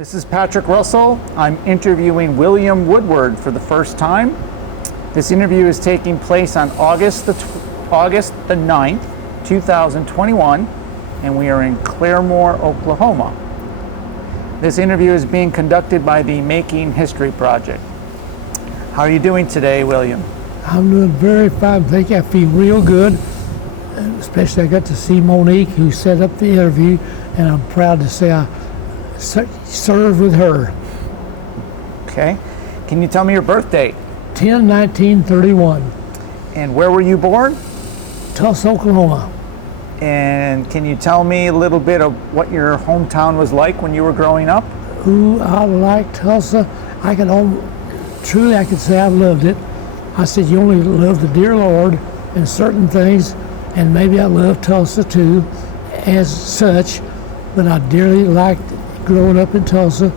This is Patrick Russell. I'm interviewing William Woodward for the first time. This interview is taking place on August the 9th, 2021, and we are in Claremore, Oklahoma. This interview is being conducted by the Making History Project. How are you doing today, William? I'm doing very fine, thank you. I feel real good. Especially I got to see Monique, who set up the interview, and I'm proud to say I served with her. Okay. Can you tell me your birth date? 10/19/31. And where were you born? Tulsa, Oklahoma. And can you tell me a little bit of what your hometown was like when you were growing up? Ooh, I like Tulsa. I can say I loved it. I said you only love the dear Lord and certain things, and maybe I love Tulsa too as such, but I dearly liked growing up in Tulsa.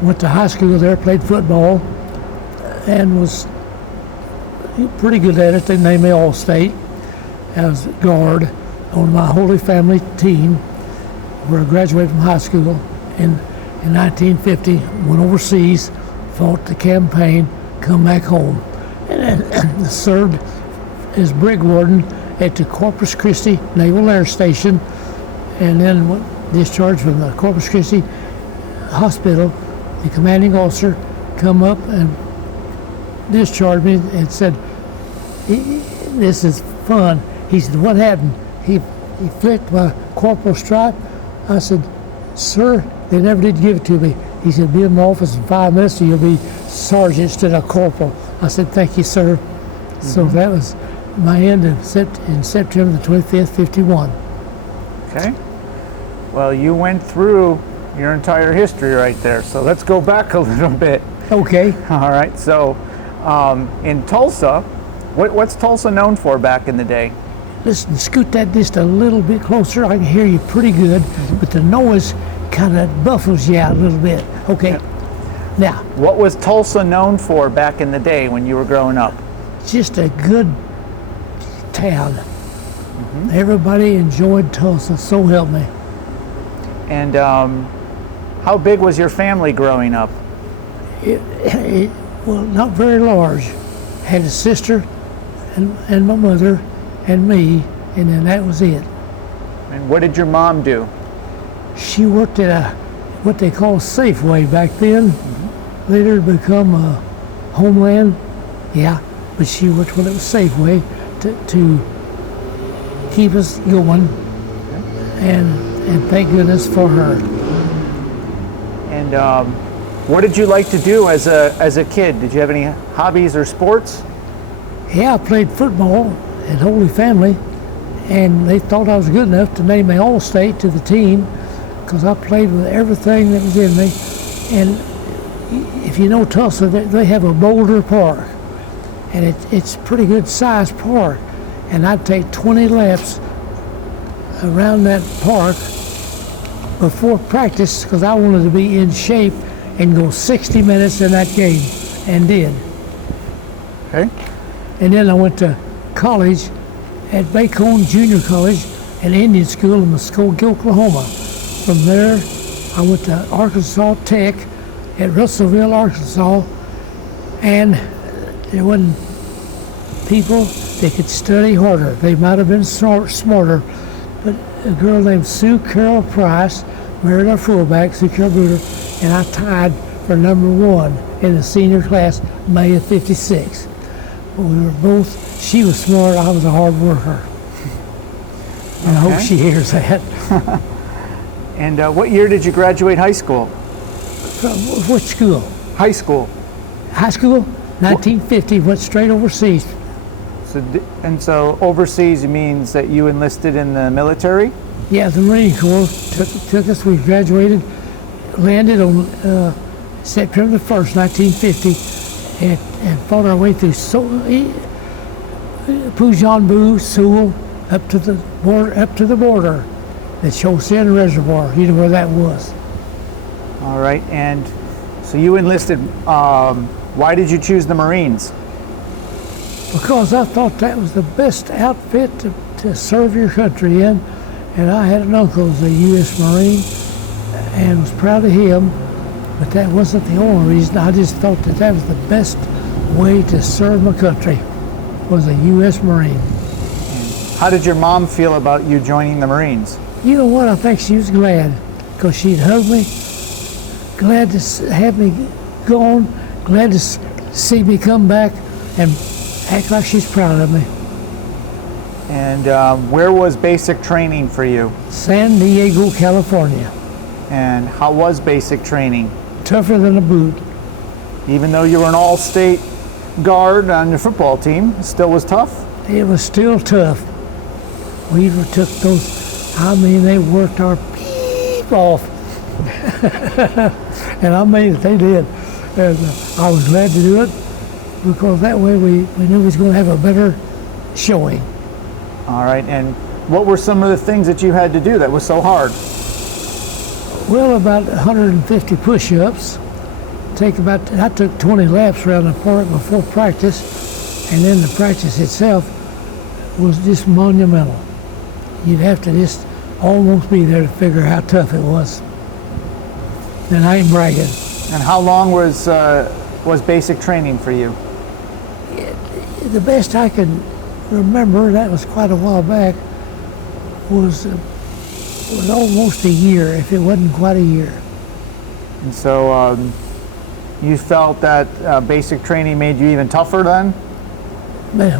Went to high school there, played football, and was pretty good at it. They named me All-State. I was guard on my Holy Family team, where I graduated from high school in 1950, went overseas, fought the campaign, come back home, and served as brig warden at the Corpus Christi Naval Air Station, and then went discharged from the Corpus Christi Hospital. The commanding officer come up and discharged me and said, "This is fun." He said, "What happened?" He flicked my corporal stripe. I said, "Sir, they never did give it to me." He said, "Be in my office in 5 minutes, and you'll be sergeant instead of corporal." I said, "Thank you, sir." Mm-hmm. So that was my end in September the 25th, 51. Okay. Well, you went through your entire history right there, so let's go back a little bit. Okay. All right. So, in Tulsa, what's Tulsa known for back in the day? Listen, scoot that just a little bit closer. I can hear you pretty good, but the noise kind of buffles you out a little bit. Okay. Yep. Now, what was Tulsa known for back in the day when you were growing up? Just a good town. Mm-hmm. Everybody enjoyed Tulsa, so help me. And how big was your family growing up? Well, not very large. Had a sister and my mother and me, and then that was it. And what did your mom do? She worked at what they call Safeway back then. Mm-hmm. Later become a Homeland. Yeah, but she worked when it was Safeway to keep us going, and thank goodness for her. And what did you like to do as a kid? Did you have any hobbies or sports? Yeah, I played football at Holy Family, and they thought I was good enough to name me All-State to the team because I played with everything that was in me. And if you know Tulsa, they have a Boulder Park, and it's a pretty good sized park. And I'd take 20 laps around that park before practice because I wanted to be in shape and go 60 minutes in that game, and did. Okay. And then I went to college at Bacone Junior College and Indian School in Muskogee, Oklahoma. From there, I went to Arkansas Tech at Russellville, Arkansas, and there wasn't people that could study harder. They might have been smarter, but a girl named Sue Carol Price married our fullback, Sue Carol Bruder, and I tied for #1 in the senior class, May of '56. We were both, she was smart, I was a hard worker. And I hope she hears that. And what year did you graduate high school? Which school? High school. High school? 1950, went straight overseas. So overseas means that you enlisted in the military? Yeah, the Marine Corps took us. We graduated, landed on September the 1st, 1950, and fought our way through Pujanbu, Sewell, up to the border, the Chosin Reservoir. You know where that was. All right, and so you enlisted. Why did you choose the Marines? Because I thought that was the best outfit to serve your country in, and I had an uncle who was a U.S. Marine, and was proud of him. But that wasn't the only reason. I just thought that that was the best way to serve my country, was a U.S. Marine. How did your mom feel about you joining the Marines? You know what? I think she was glad, because she'd hug me, glad to have me gone, glad to see me come back, and act like she's proud of me. And where was basic training for you? San Diego, California. And how was basic training? Tougher than a boot. Even though you were an all-state guard on your football team, it still was tough? It was still tough. We took those, I mean, they worked our beep off. And I mean, they did. And I was glad to do it, because that way we knew we was going to have a better showing. All right, and what were some of the things that you had to do that was so hard? Well, about 150 push-ups. I took 20 laps around the park before practice, and then the practice itself was just monumental. You'd have to just almost be there to figure how tough it was. And I ain't bragging. And how long was basic training for you? The best I could remember, that was quite a while back, was almost a year, if it wasn't quite a year. And so you felt that basic training made you even tougher then?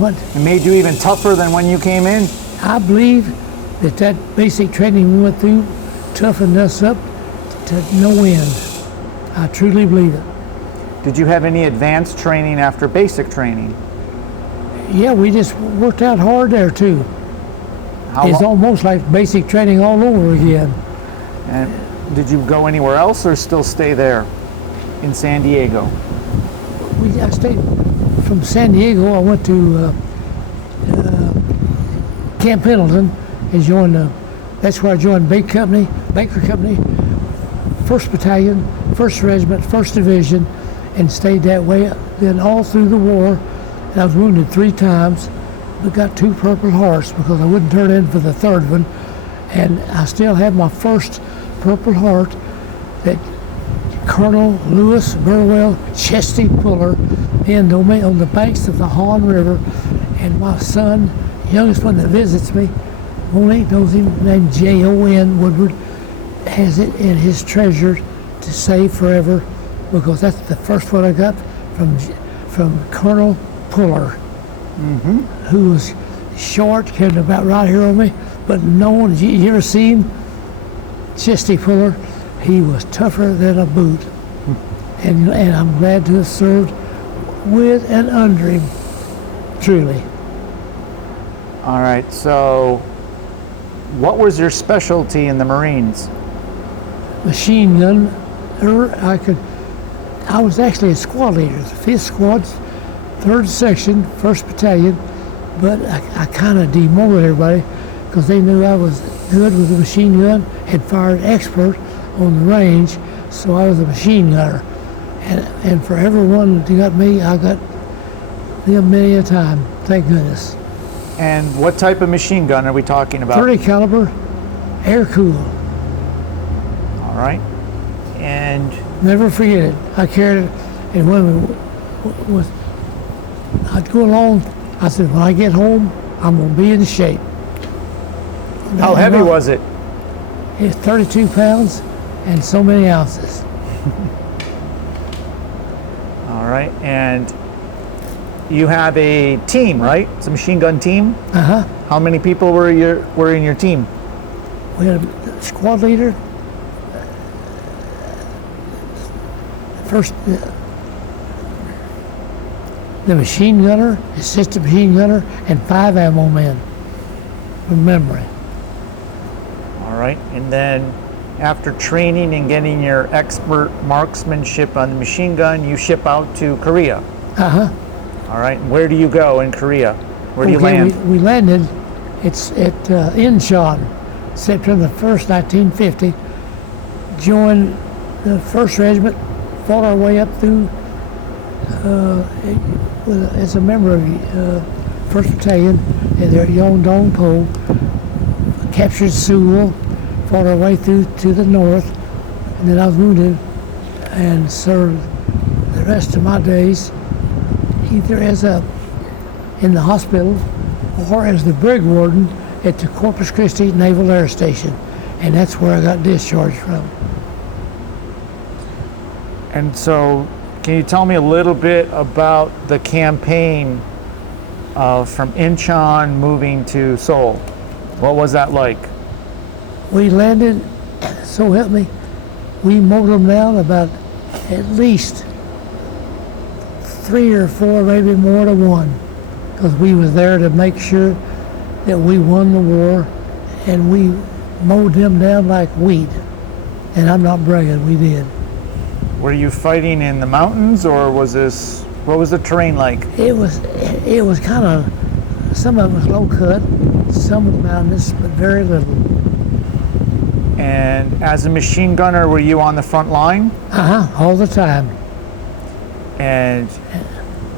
What? It made you even tougher than when you came in? I believe that basic training we went through toughened us up to no end. I truly believe it. Did you have any advanced training after basic training? Yeah, we just worked out hard there too. It's almost like basic training all over again. And did you go anywhere else or still stay there in San Diego? I stayed from San Diego. I went to Camp Pendleton and joined. That's where I joined Baker Company, 1st Battalion, 1st Regiment, 1st Division, and stayed that way. Then all through the war, and I was wounded 3 times, but got 2 Purple Hearts because I wouldn't turn in for the 3rd one, and I still have my 1st Purple Heart that Colonel Lewis Burwell Chesty Puller pinned on me on the banks of the Han River, and my son, youngest one that visits me, only knows him, named Jon Woodward, has it in his treasure to save forever, because that's the first one I got from Colonel Puller, who was short, came about right here on me, but no one, you ever seen Chesty Puller? He was tougher than a boot, and I'm glad to have served with and under him, truly. All right, so what was your specialty in the Marines? Machine gun. I was actually a squad leader, 5th Squad, 3rd Section, 1st Battalion, but I kind of demoted everybody because they knew I was good with the machine gun, had fired expert on the range, so I was a machine gunner. And for everyone that got me, I got them many a time, thank goodness. And what type of machine gun are we talking about? 30 caliber, air cooled. All right. And never forget it. I carried it, and I'd go along, I said, when I get home, I'm going to be in shape. How heavy was it? It's 32 pounds and so many ounces. All right, and you have a team, right? It's a machine gun team? Uh-huh. How many people were in your team? We had a squad leader, first the machine gunner, assistant machine gunner, and 5 ammo men, from memory. All right, and then after training and getting your expert marksmanship on the machine gun, you ship out to Korea. Uh-huh. All right, where do you go in Korea? Where do you land? We landed, it's at Incheon, September 1st, 1950. Joined the 1st Regiment, fought our way up through as a member of 1st Battalion at Yong Dong Po, captured Seoul, fought our way through to the north, and then I was wounded and served the rest of my days either in the hospital or as the brig warden at the Corpus Christi Naval Air Station, and that's where I got discharged from. And so, can you tell me a little bit about the campaign from Incheon moving to Seoul? What was that like? We landed, so help me, we mowed them down about at least 3 or 4, maybe more to one, because we was there to make sure that we won the war, and we mowed them down like wheat. And I'm not bragging, we did. Were you fighting in the mountains, or what was the terrain like? It was kind of, some of it was low cut, some was mountainous, but very little. And as a machine gunner, were you on the front line? All the time. And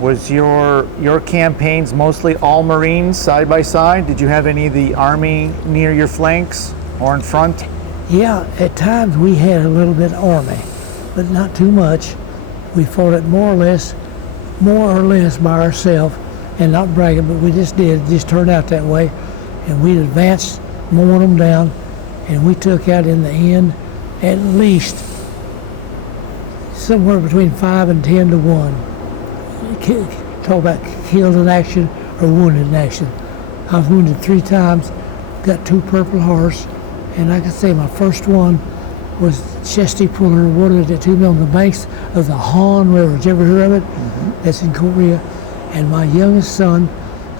was your campaigns mostly all Marines side by side? Did you have any of the Army near your flanks or in front? Yeah, at times we had a little bit of Army, but not too much. We fought it more or less by ourselves, and not bragging, but we just did. It just turned out that way. And we advanced, mowing them down, and we took out in the end at least somewhere between 5 and 10 to 1. Talk about killed in action or wounded in action. I was wounded 3 times, got 2 Purple Hearts, and like I say, my first one was Chesty Puller, awarded at 2 on the banks of the Han River. Did you ever hear of it? Mm-hmm. That's in Korea. And my youngest son,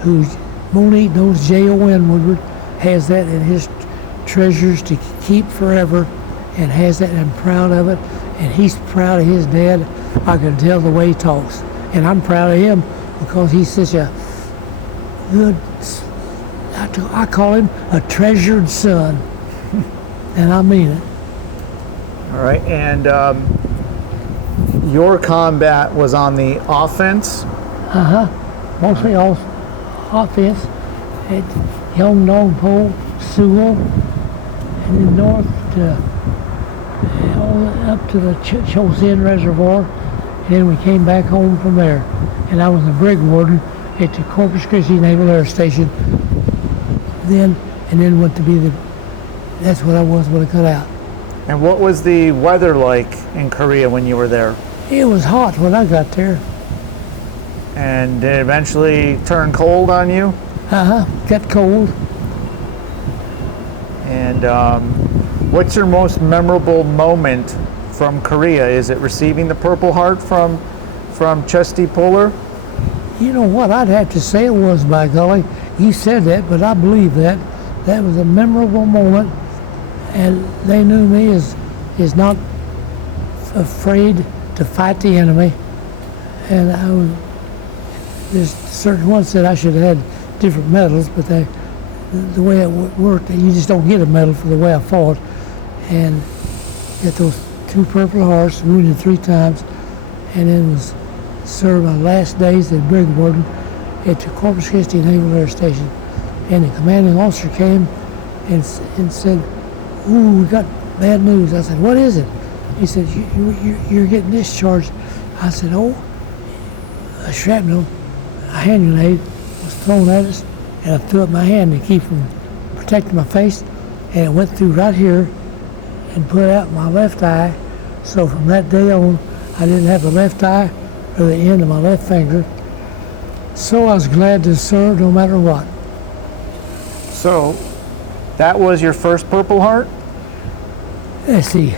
who Monique knows, Jon Woodward, has that in his treasures to keep forever, and has that, and I'm proud of it. And he's proud of his dad. I can tell the way he talks. And I'm proud of him because he's such a good, I call him a treasured son. And I mean it. All right, and your combat was on the offense? Mostly all offense at Yong Dong Po, Sewell, and then north to all up to the Chosin Reservoir, and then we came back home from there. And I was a brig warden at the Corpus Christi Naval Air Station then, and then went to be that's what I was when I got out. And what was the weather like in Korea when you were there? It was hot when I got there. And did it eventually turn cold on you? Got cold. And what's your most memorable moment from Korea? Is it receiving the Purple Heart from Chesty Puller? You know what, I'd have to say it was, by golly. You said that, but I believe that. That was a memorable moment, and they knew me as not afraid to fight the enemy. And there's certain ones that I should have had different medals, but the way it worked, you just don't get a medal for the way I fought. And got those 2 Purple Hearts, wounded 3 times, and then was served my last days as brig warden at the Corpus Christi Naval Air Station. And the commanding officer came and said, "Ooh, we got bad news." I said, "What is it?" He said, "You're getting discharged." I said, "Oh, a shrapnel, a hand grenade was thrown at us, and I threw up my hand to keep from protecting my face, and it went through right here and put out my left eye. So from that day on, I didn't have the left eye or the end of my left finger. So I was glad to serve no matter what." So that was your first Purple Heart? Let's see.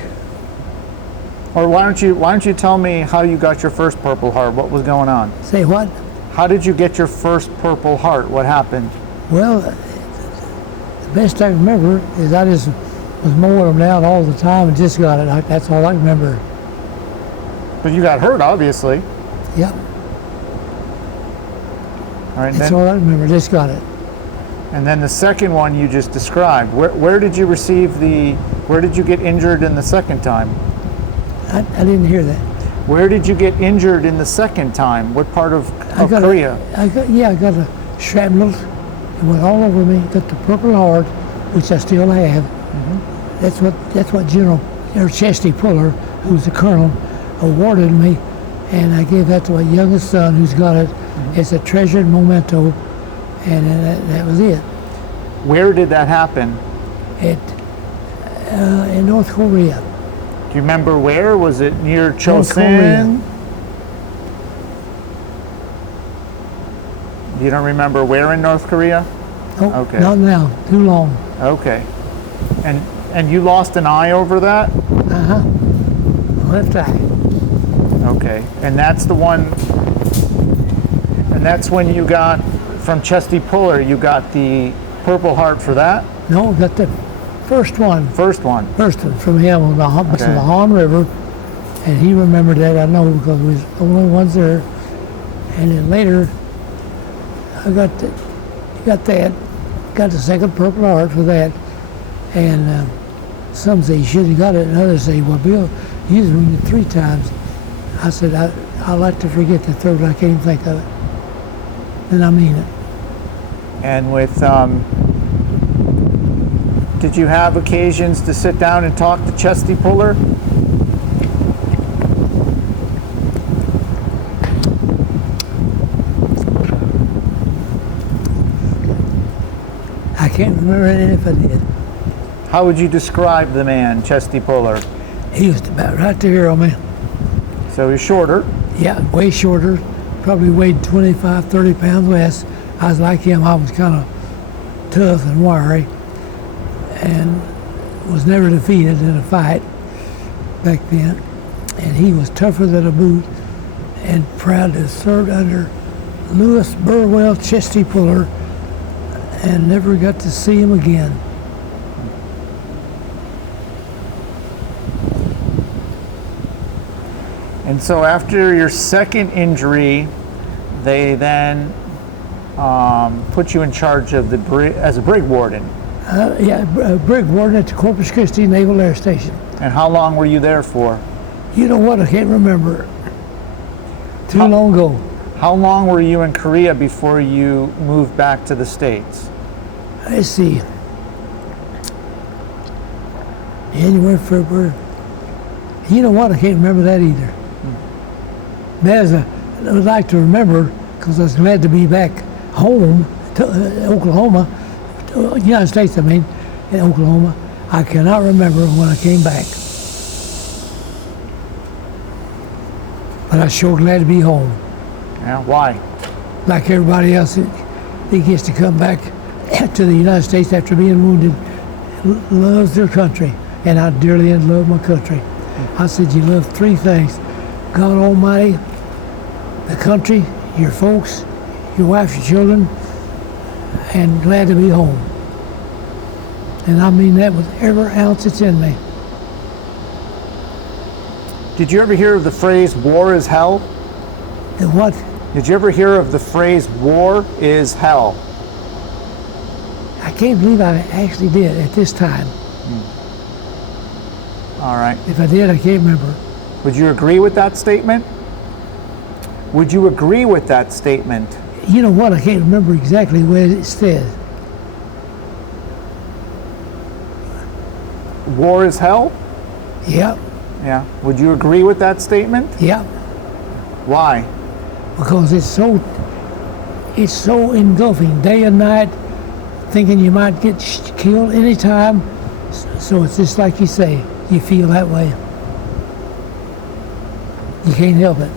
Or why don't you tell me how you got your first Purple Heart? What was going on? Say what? How did you get your first Purple Heart? What happened? Well, the best I remember is I just was mowing them down all the time and just got it. That's all I remember. But you got hurt, obviously. Yep. All right. That's all I remember. Just got it. And then the second one you just described. Where did you where did you get injured in the second time? I didn't hear that. Where did you get injured in the second time? What part of Korea? I got a shrapnel. It went all over me. Got the Purple Heart, which I still have. Mm-hmm. That's what General Chesty Puller, who's the colonel, awarded me, and I gave that to my youngest son, who's got it. It's a treasured memento, and that was it. Where did that happen? In North Korea. Do you remember where? Was it near North Korea. Chosin? You don't remember where in North Korea? Oh, Okay. not now. Too long. Okay. And you lost an eye over that? Left eye. Okay. And that's the one, and that's when you got, from Chesty Puller, you got the Purple Heart for that? No, got the first one. First one. First one from him on the Okay. Han River, and he remembered that, I know, because we was the only ones there. And then later, I got the second Purple Heart for that. And some say you should have got it, and others say, well, Bill, you was wounded 3 times. I said, I like to forget the third, I can't even think of it. And I mean it. And with, did you have occasions to sit down and talk to Chesty Puller? I can't remember it if I did. How would you describe the man, Chesty Puller? He was about right there on me. So he's shorter. Yeah, way shorter, probably weighed 25, 30 pounds less. I was like him, I was kind of tough and wiry, and was never defeated in a fight back then. And he was tougher than a boot, and proud to serve under Lewis Burwell Chesty Puller, and never got to see him again. And so after your second injury, they then put you in charge of the as a brig warden. Brig warden at the Corpus Christi Naval Air Station. And how long were you there for? You know what? I can't remember. Too long ago. How long were you in Korea before you moved back to the States? Let's see. January, February. You know what? I can't remember that either. I would like to remember, because I was glad to be back home to Oklahoma, United States, I mean, in Oklahoma. I cannot remember when I came back. But I sure glad to be home. Yeah, why? Like everybody else, he gets to come back to the United States after being wounded, loves their country, and I dearly love my country. I said, you love 3 things: God Almighty, the country, your folks, your wife, your children, and glad to be home. And I mean that with every ounce that's in me. Did you ever hear of the phrase, war is hell? The what? Did you ever hear of the phrase, war is hell? I can't believe I actually did at this time. All right. If I did, I can't remember. Would you agree with that statement? Would you agree with that statement? You know what? I can't remember exactly what it said. War is hell? Yep, Yeah. Would you agree with that statement? yep. Why? Because it's so engulfing, day and night, thinking you might get killed anytime. So it's just like you say, you feel that way. You can't help it.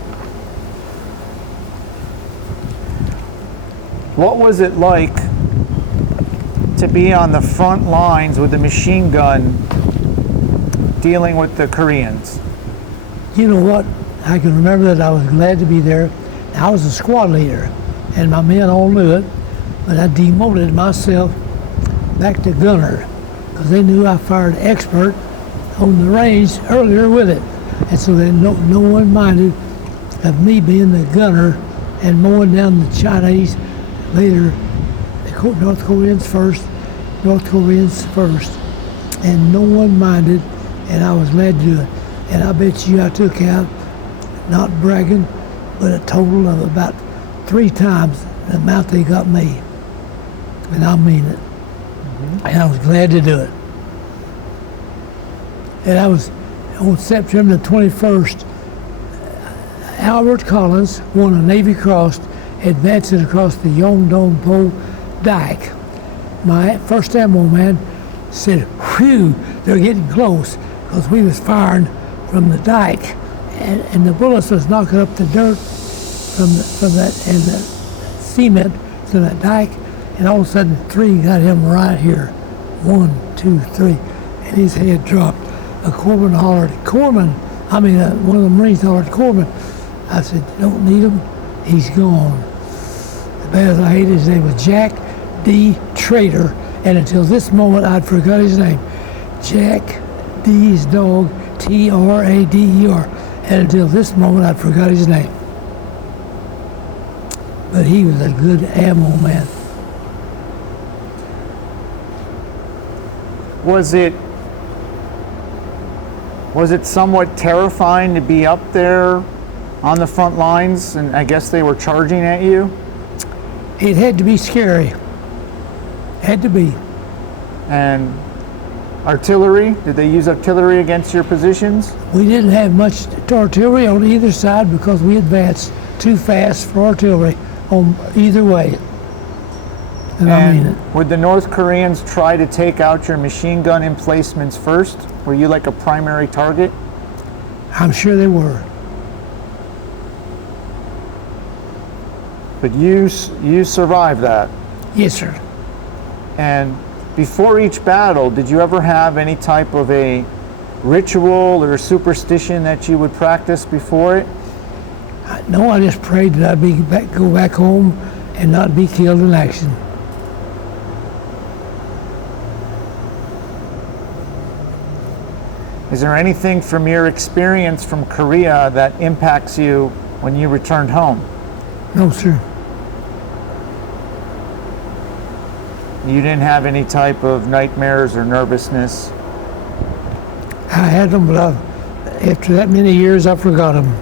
What was it like to be on the front lines with a machine gun dealing with the Koreans? You know what? I can remember that I was glad to be there. I was a squad leader, and my men all knew it, but I demoted myself back to gunner, because they knew I fired expert on the range earlier with it. And so then no one minded of me being the gunner and mowing down the Chinese. Later, the North Koreans first, and no one minded, and I was glad to do it. And I bet you I took out, not bragging, but a total of about 3 times the amount they got me. And I mean it. And I was glad to do it. And I was on September the 21st, Albert Collins won a Navy Cross advancing across the Yong Dong Po dike. My first ammo man said, "Whew, they're getting close," because we was firing from the dike, and the bullets was knocking up the dirt from that and the cement to that dike, and all of a sudden 3 got him right here. 1, 2, 3, and his head dropped. A corpsman hollered, "Corpsman!" One of the Marines hollered, "Corpsman!" I said, "You don't need him. He's gone." The bad as I hated, his name was Jack D. Trader, and until this moment I'd forgot his name. Jack D's dog, Trader, and until this moment I'd forgot his name. But he was a good ammo man. Was it somewhat terrifying to be up there on the front lines, and I guess they were charging at you? It had to be scary. Had to be. And artillery? Did they use artillery against your positions? We didn't have much artillery on either side because we advanced too fast for artillery on either way. And I mean it. Would the North Koreans try to take out your machine gun emplacements first? Were you like a primary target? I'm sure they were. But you survived that. Yes, sir. And before each battle, did you ever have any type of a ritual or superstition that you would practice before it? No, I just prayed that I'd go back home and not be killed in action. Is there anything from your experience from Korea that impacts you when you returned home? No, sir. You didn't have any type of nightmares or nervousness? I had them, but after that many years, I forgot them.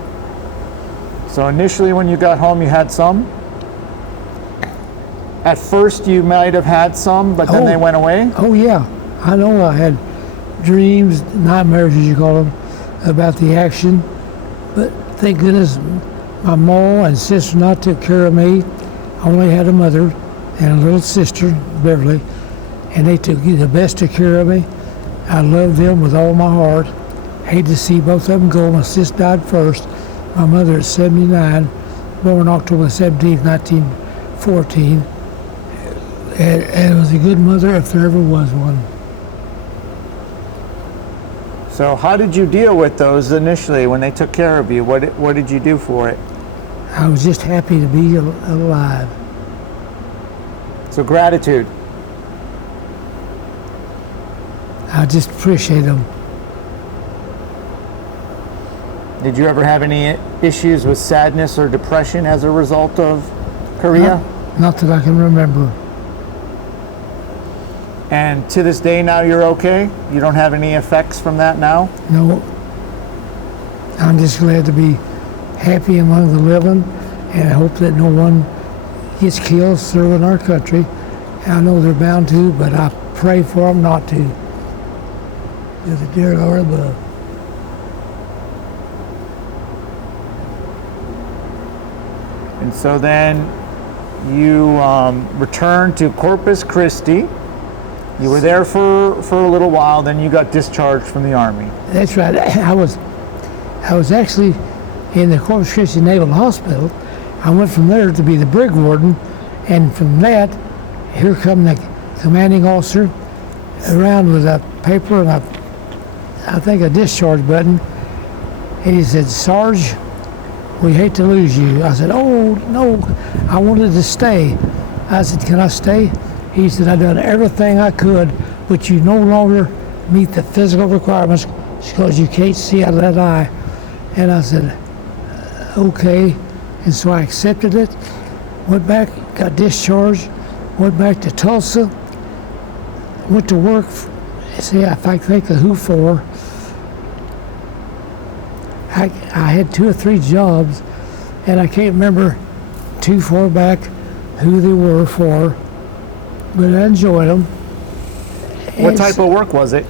So initially when you got home, you had some? At first you might have had some, but then they went away? Oh, yeah. I know I had dreams, nightmares, as you call them, about the action. But thank goodness my mom and sister-in-law took care of me. I only had a mother and a little sister, Beverly, and they took the best of care of me. I loved them with all my heart. Hate to see both of them go. My sister died first. My mother at 79, born October 17, 1914. And was a good mother if there ever was one. So how did you deal with those initially when they took care of you? What did you do for it? I was just happy to be alive. So gratitude. I just appreciate them. Did you ever have any issues with sadness or depression as a result of Korea? Not that I can remember. And to this day now you're okay? You don't have any effects from that now? No. I'm just glad to be happy among the living, and I hope that no one gets killed serving our country. I know they're bound to, but I pray for them not to. To the dear Lord above. And so then you returned to Corpus Christi. You were there for a little while, then you got discharged from the Army. That's right. I was actually in the Corpus Christi Naval Hospital. I went from there to be the brig warden, and from that, here come the commanding officer around with a paper and I think a discharge button, and he said, "Sarge, we hate to lose you." I said, "Oh, no, I wanted to stay." I said, "Can I stay?" He said, "I've done everything I could, but you no longer meet the physical requirements because you can't see out of that eye." And I said, "Okay." And so I accepted it, went back, got discharged, went back to Tulsa, went to work, see if I can think of who for. I had 2 or 3 jobs, and I can't remember too far back who they were for, but I enjoyed them. What type of work was it?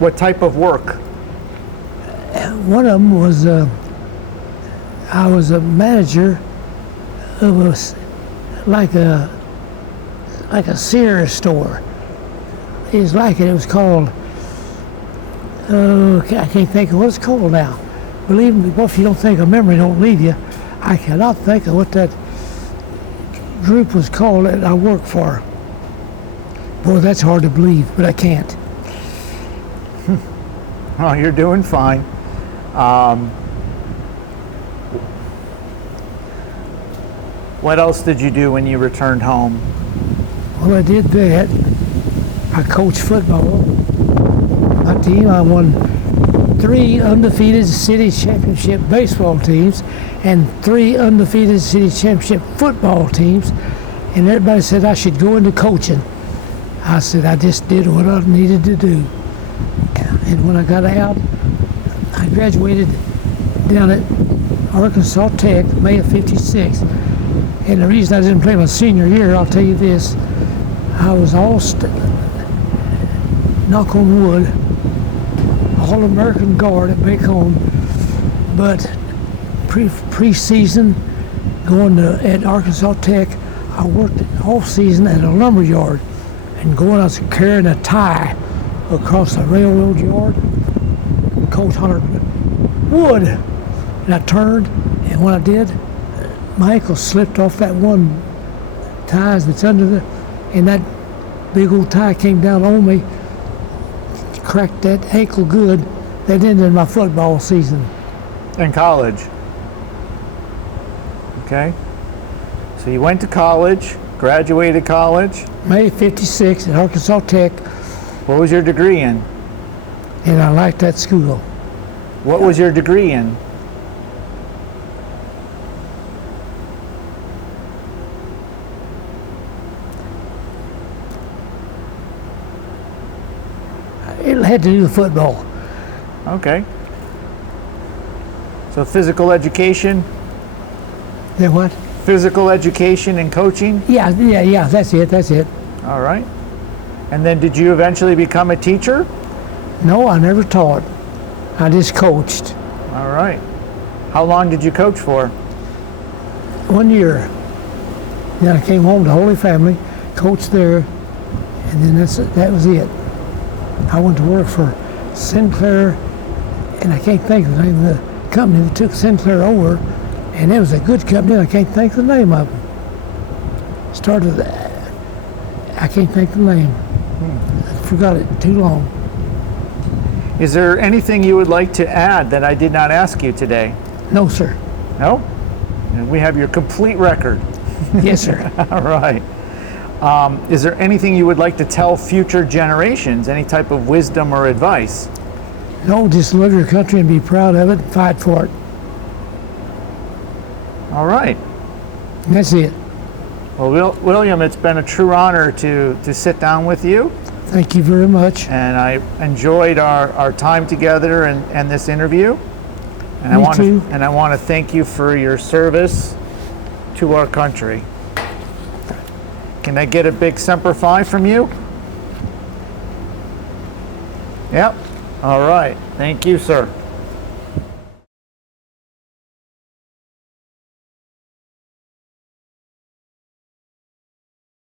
What type of work? One of them was, I was a manager of like a Sears store. It was like it. It was called. I can't think of what it's called now. Believe me, if you don't think of memory, don't leave you. I cannot think of what that group was called that I worked for. Boy, that's hard to believe, but I can't. Oh, you're doing fine. What else did you do when you returned home? Well, I did that. I coached football. My team, I won 3 undefeated city championship baseball teams and 3 undefeated city championship football teams. And everybody said I should go into coaching. I said I just did what I needed to do. And when I got out, I graduated down at Arkansas Tech, May of '56. And the reason I didn't play my senior year, I'll tell you this, I was knock on wood, All-American guard at Bacon, but pre-season going at Arkansas Tech, I worked off-season at a lumber yard, and I was carrying a tie across the railroad yard. Coach hunted wood, and I turned, and when I did, my ankle slipped off that one tie that's under and that big old tie came down on me, cracked that ankle good. That ended my football season. In college. Okay. So you went to college, graduated college. May '56 at Arkansas Tech, What was your degree in? and I liked that school. What was your degree in? It had to do with football. Okay. So physical education? Then what? Physical education and coaching? Yeah, that's it. All right. And then did you eventually become a teacher? No, I never taught. I just coached. All right. How long did you coach for? 1 year. Then I came home to Holy Family, coached there, and then that was it. I went to work for Sinclair, and I can't think of the name of the company that took Sinclair over, and it was a good company. I can't think of the name of them. Started with, I can't think of the name. I forgot it too long. Is there anything you would like to add that I did not ask you today? No, sir. No? And we have your complete record. Yes, sir. All right. Is there anything you would like to tell future generations? Any type of wisdom or advice? No, just love your country and be proud of it and fight for it. All right. And that's it. Well, William, it's been a true honor to sit down with you. Thank you very much. And I enjoyed our time together and this interview. And Me too. And I want to thank you for your service to our country. Can I get a big Semper Fi from you? Yep. All right. Thank you, sir.